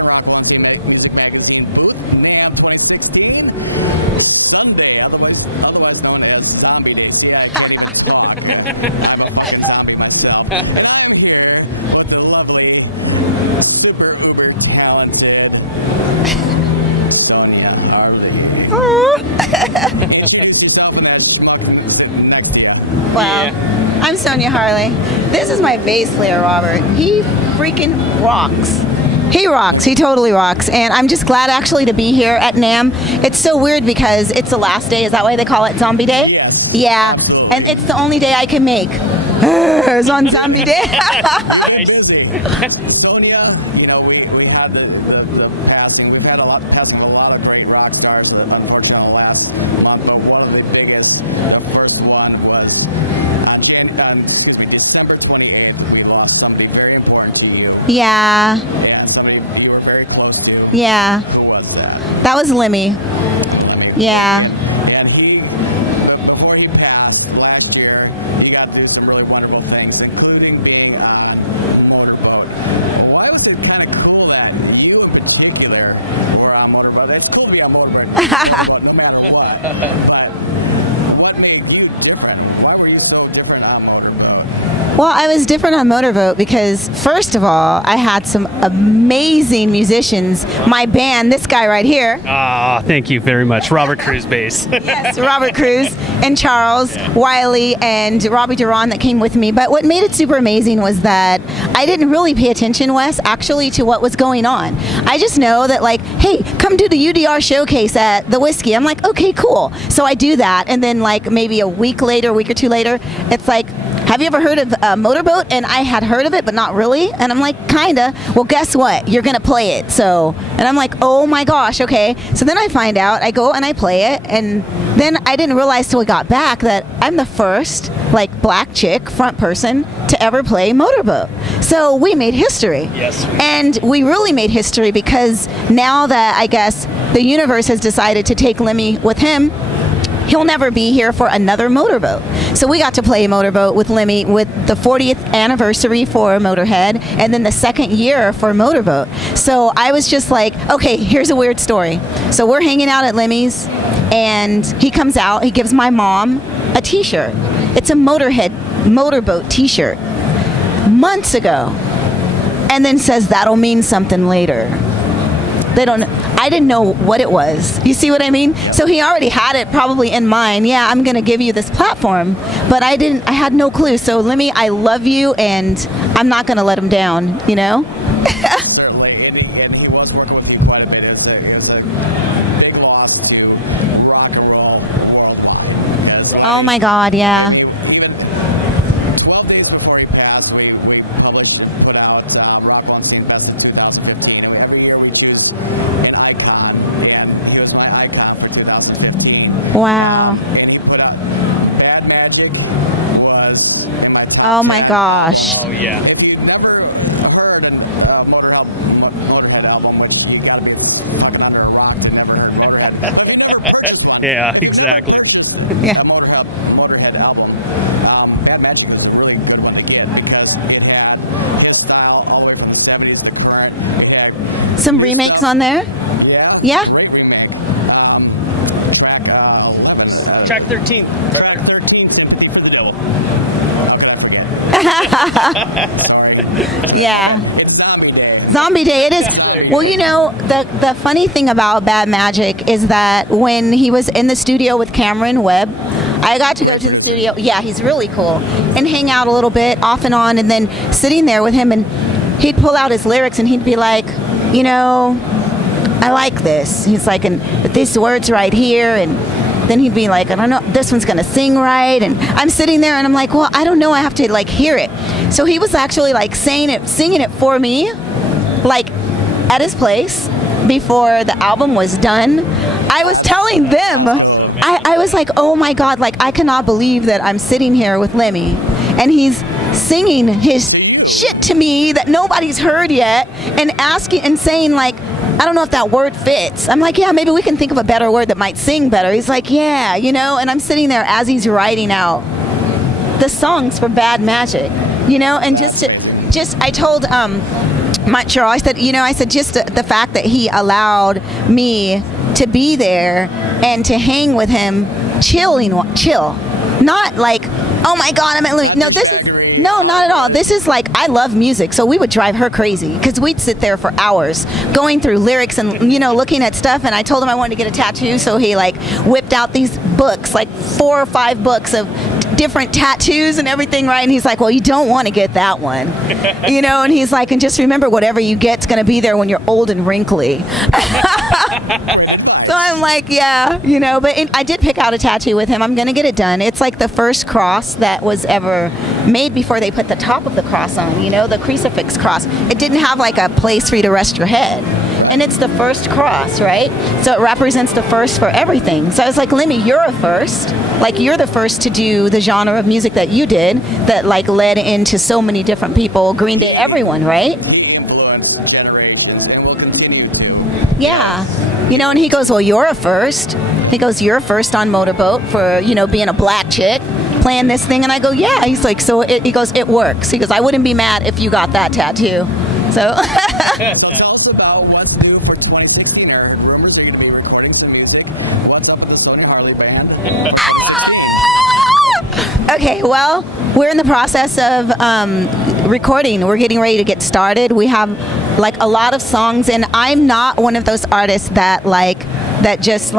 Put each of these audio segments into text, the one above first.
our ROCKwell Music Magazine booth, NAMM 2016. Sunday, otherwise known as Zombie Day. See, I can't even talk. I'm a fucking zombie myself. But I'm here with the lovely, super uber talented Sonia Harley. Introduce yourself and then schmuck who's sitting next to you. Wow. Yeah. I'm Sonia Harley. This is my bass player, Robert. He freaking rocks. He rocks. He totally rocks. And I'm just glad actually to be here at NAMM. It's so weird because it's the last day. Is that why they call it Zombie Day? Yes. Yeah. And it's the only day I can make. It's on Zombie Day. Nice. Sonia, you know, we had the passing. We've had a lot of great rock stars, so unfortunately last month. But one of the biggest, the first one was on December 28th. We lost somebody very important to you. Yeah. Yeah, somebody you were very close to. Yeah. Who was that? That was Lemmy. Yeah. And before he passed last year, he got to do some really wonderful things, including being on the motorboat. Why was it kind of cool that you in particular were on motorboat? It's cool to be on motorboat, no matter what. But what made you different? Why were you so different on motorboat? Well, I was different on Motorboat because, first of all, I had some amazing musicians. My band, this guy right here. Ah, thank you very much. Robert Cruz bass. Yes, Robert Cruz and Charles Wiley and Robbie Duran that came with me. But what made it super amazing was that I didn't really pay attention, Wes, actually, to what was going on. I just know that, like, hey, come do the UDR showcase at the Whiskey. I'm like, okay, cool. So I do that. And then, like, maybe a week or two later, it's like, have you ever heard of Motorboat? And I had heard of it, but not really. And I'm like, kinda. Well, guess what? You're gonna play it. So, and I'm like, oh my gosh, okay. So then I find out, I go and I play it, and then I didn't realize till we got back that I'm the first, like, black chick front person to ever play Motorboat. So we made history. Yes. And we really made history because now that I guess the universe has decided to take Lemmy with him, he'll never be here for another Motorboat. So we got to play Motorboat with Lemmy with the 40th anniversary for Motorhead and then the second year for Motorboat. So I was just like, okay, here's a weird story. So we're hanging out at Lemmy's and he comes out, he gives my mom a t-shirt. It's a Motorboat t-shirt months ago, and then says that'll mean something later. I didn't know what it was. You see what I mean? So he already had it probably in mind. Yeah, I'm going to give you this platform. But I had no clue. So Lemmy, I love you, and I'm not going to let him down, you know? Certainly, and he was working with you quite a bit. It's a big loss to rock and roll. Oh my God, yeah. Even 12 days before he passed, we put out ROCKwell Music Fest in 2015. Every year we choose an icon, and he was my icon for 2015. Wow. And he put out Bad Magic was in my top Oh my 10. gosh. Oh, yeah. If you've never heard a Motorhead album, which we got to be talking under a rock and never heard Motorhead. Yeah, exactly. Yeah. That Motorhead album, That Magic was a really good one to get because it had his style all the way from the 70s to current. It had, Some remakes on there? yeah? Yeah? Great remake. Track 11. Track 13. Track 13, Sympathy for the Devil. Yeah. It's Zombie Day. Zombie Day, it is. Well, you know, the funny thing about Bad Magic is that when he was in the studio with Cameron Webb, I got to go to the studio. Yeah, he's really cool. And hang out a little bit off and on, and then sitting there with him, and he'd pull out his lyrics and he'd be like, you know, I like this. He's like, and these words right here, and then he'd be like, I don't know, this one's gonna sing right, and I'm sitting there and I'm like, well, I don't know, I have to like hear it. So he was actually like singing it for me, like at his place before the album was done. I was telling them, I was like, oh my God, like I cannot believe that I'm sitting here with Lemmy and he's singing his shit to me that nobody's heard yet and asking and saying like, I don't know if that word fits. I'm like, yeah, maybe we can think of a better word that might sing better. He's like, yeah, you know, and I'm sitting there as he's writing out the songs for Bad Magic, you know, and I told Montreal. I said just the fact that he allowed me to be there and to hang with him, chill, not like, oh my God, I'm at Louis. No, not at all. This is like, I love music, so we would drive her crazy because we'd sit there for hours going through lyrics and, looking at stuff. And I told him I wanted to get a tattoo, so he like whipped out these books, like 4 or 5 books of different tattoos and everything, right? And he's like, well, you don't want to get that one, and he's like, and just remember, whatever you get's going to be there when you're old and wrinkly. So I'm like, yeah, but I did pick out a tattoo with him. I'm going to get it done. It's like the first cross that was ever made before they put the top of the cross on, the crucifix cross. It didn't have like a place for you to rest your head. And it's the first cross, right? So it represents the first for everything. So I was like, Lemmy, you're a first. Like, you're the first to do the genre of music that you did that like led into so many different people, Green Day, everyone, right? We influenced generations, and we'll continue to. Yeah. And he goes, well, you're a first. He goes, you're a first on Motorboat for, being a black chick, playing this thing. And I go, yeah. He's like, he goes, it works. He goes, I wouldn't be mad if you got that tattoo. So. Tell us about what's new for 2016. Or rumors are going to be recording some music. What's up with the Sonia Harley band? Okay, well, we're in the process of recording. We're getting ready to get started. We have like a lot of songs, and I'm not one of those artists that just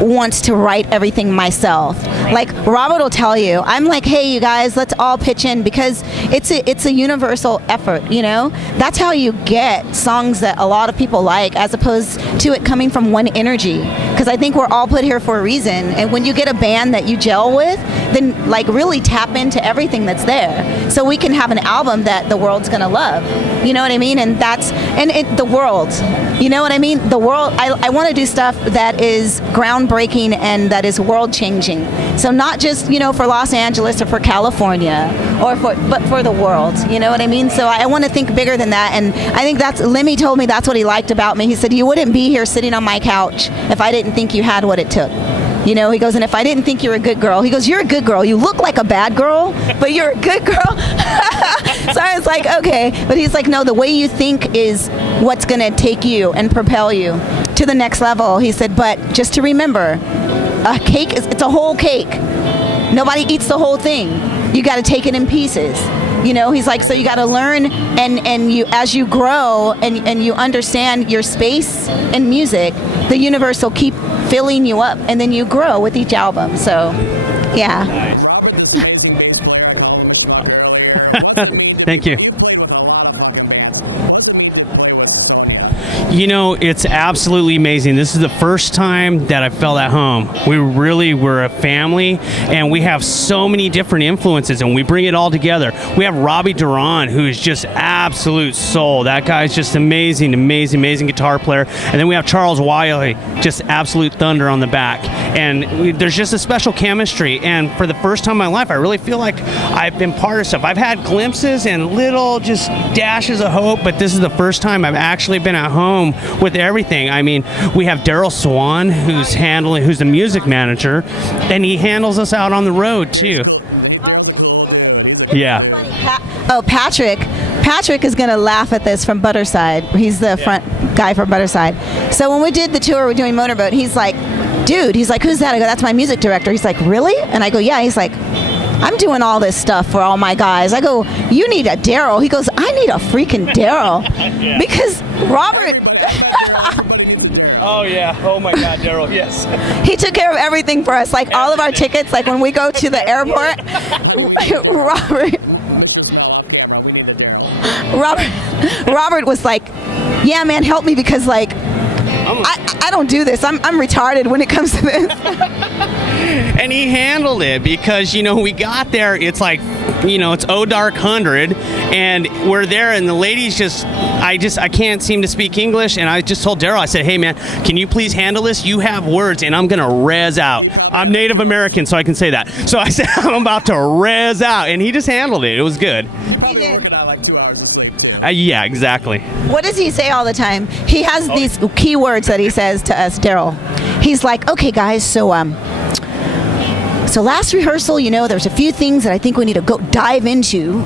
wants to write everything myself. Like Robert will tell you, I'm like, hey, you guys, let's all pitch in, because it's a universal effort, That's how you get songs that a lot of people like, as opposed to it coming from one energy. Because I think we're all put here for a reason, and when you get a band that you gel with, then like really tap into everything that's there, so we can have an album that the world's gonna love. You know what I mean? And the world. You know what I mean? The world. I want to do stuff that is groundbreaking and that is world changing. So not just for Los Angeles or for California but for the world. You know what I mean? So I want to think bigger than that, and I think Lemmy told me that's what he liked about me. He said, you wouldn't be here sitting on my couch if I didn't think you had what it took. He goes, and if I didn't think you're a good girl, he goes, you're a good girl. You look like a bad girl, but you're a good girl. So I was like, okay. But he's like, no, the way you think is what's going to take you and propel you to the next level. He said, but just to remember, it's a whole cake. Nobody eats the whole thing. You got to take it in pieces. He's like, so you got to learn, and you, as you grow and you understand your space in music, the universe will keep filling you up, and then you grow with each album. So, yeah. Thank you. It's absolutely amazing. This is the first time that I felt at home. We really were a family, and we have so many different influences, and we bring it all together. We have Robbie Duran, who is just absolute soul. That guy's just amazing guitar player. And then we have Charles Wiley, just absolute thunder on the back. And there's just a special chemistry. And for the first time in my life, I really feel like I've been part of stuff. I've had glimpses and little just dashes of hope, but this is the first time I've actually been at home with everything. I mean, we have Daryl Swan, who's the music manager, and he handles us out on the road too. Yeah. Patrick is going to laugh at this from Butterside. He's the front guy for Butterside. So when we did the tour, we're doing Motorboat, he's like, dude, he's like, who's that? I go, that's my music director. He's like, really? And I go, yeah. He's like, I'm doing all this stuff for all my guys. I go, you need a Daryl. He goes, I need a freaking Daryl. Because Robert... Oh, yeah. Oh, my God, Daryl, yes. He took care of everything for us. Like, all of our tickets, like, when we go to the airport, Robert was like, yeah, man, help me, because, like, I don't do this. I'm retarded when it comes to this. And he handled it, because, we got there, it's like, it's dark 100, and we're there, and the ladies I can't seem to speak English, and I just told Daryl, I said, hey, man, can you please handle this? You have words, and I'm going to rez out. I'm Native American, so I can say that. So I said, I'm about to rez out, and he just handled it. It was good. He did. Like 2 hours of sleep. Yeah, exactly. What does he say all the time? He has these key words that he says to us, Daryl. He's like, okay, guys, so so last rehearsal, there's a few things that I think we need to go dive into.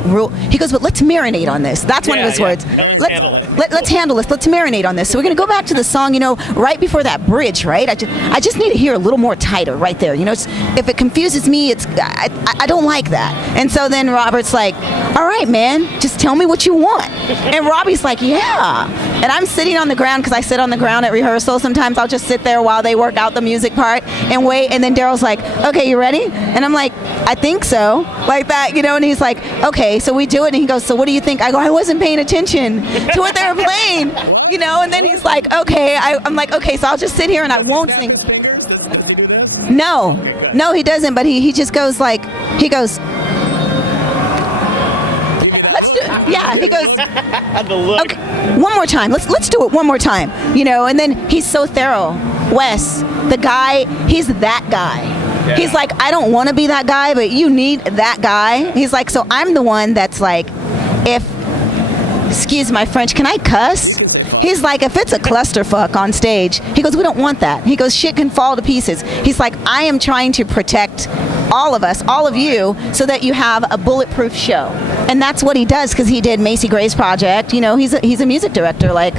He goes, but let's marinate on this. That's one of his words. Let's handle it. Let's handle this. Let's marinate on this. So we're going to go back to the song, right before that bridge, right? I just need to hear a little more tighter right there. If it confuses me, I don't like that. And so then Robert's like, all right, man, just tell me what you want. And Robbie's like, yeah. And I'm sitting on the ground because I sit on the ground at rehearsal. Sometimes I'll just sit there while they work out the music part and wait. And then Daryl's like, okay, you ready? And I'm like, I think so. Like that, and he's like, okay, so we do it. And he goes, so what do you think? I go, I wasn't paying attention to what they were playing, and then he's like, okay. I'm like, okay, so I'll just sit here and I won't sing. No, he doesn't, but he just goes like, he goes, let's do it. Yeah, he goes, the look. Okay, one more time. Let's do it one more time. And then he's so thorough. Wes, the guy, he's that guy. Yeah. He's like, I don't want to be that guy, but you need that guy. He's like, so I'm the one that's like, excuse my French, can I cuss? He's like, if it's a clusterfuck on stage, he goes, we don't want that. He goes, shit can fall to pieces. He's like, I am trying to protect all of us, all of you, so that you have a bulletproof show. And that's what he does, because he did Macy Gray's project. He's a music director. Like,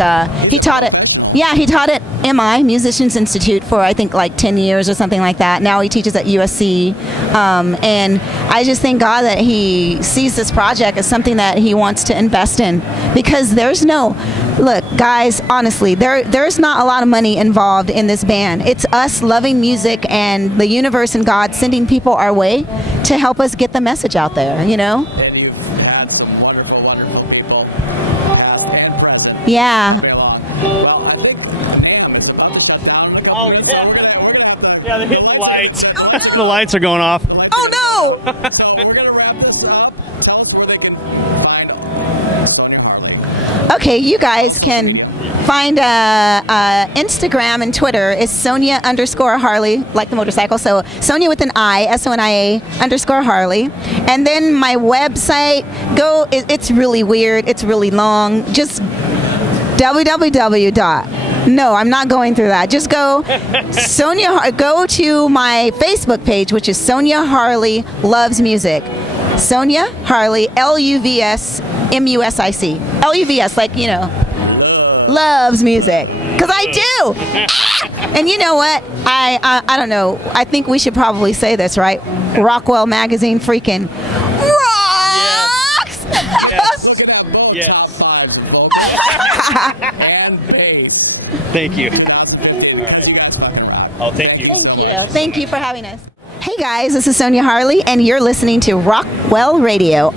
he taught it. Yeah, he taught at MI, Musicians Institute, for I think like 10 years or something like that. Now he teaches at USC. And I just thank God that he sees this project as something that he wants to invest in. Because look, guys, honestly, there's not a lot of money involved in this band. It's us loving music and the universe and God sending people our way to help us get the message out there, And you've had some wonderful, wonderful people, past and present. Yeah. Well, I think NAMM. Oh, yeah. Yeah, they're hitting the lights. Oh, no. The lights are going off. Oh, no! We're going to wrap this up. Tell us where they can find Sonia Harley. Okay, you guys can find Instagram and Twitter is Sonia_Harley, like the motorcycle. So Sonia with an I, SONIA _Harley. And then my website, it's really weird. It's really long. Just No, I'm not going through that. Just go go to my Facebook page, which is Sonia Harley Loves Music. Sonia Harley, LUVS MUSIC. LUVS, like, loves music. Because I do. And you know what? I don't know. I think we should probably say this, right? ROCKwell magazine freaking rocks! Yes. Yes. And bass. Thank you. Oh, thank you. Thank you. Thank you for having us. Hey guys, this is Sonia Harley, and you're listening to ROCKwell Radio.